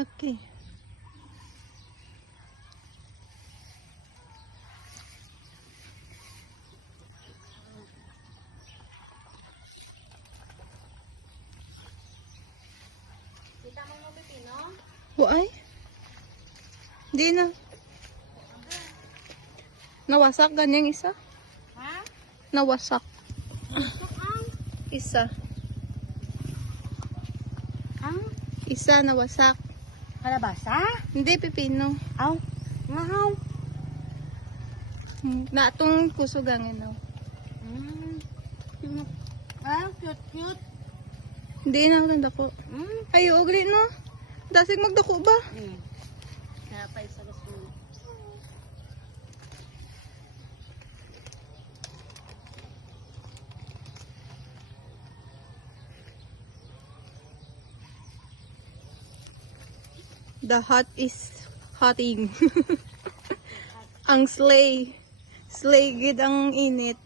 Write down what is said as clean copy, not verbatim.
Laki. Kita mo mo pipino? Buay? Di na. Nawasak ganyang isa? Ha? Nawasak. Ang? Isa. Ang? Isa nawasak. Kalabasa? Hindi, pipino. Aw. Ngaw. Natong kusugangin na. Ah, cute, cute. Hindi na maganda ko. Ay, ugli no. Dasig magdako ba? Kaya pa isa gusto mo. The hot is hotting. Ang slay. Slay gid ang init.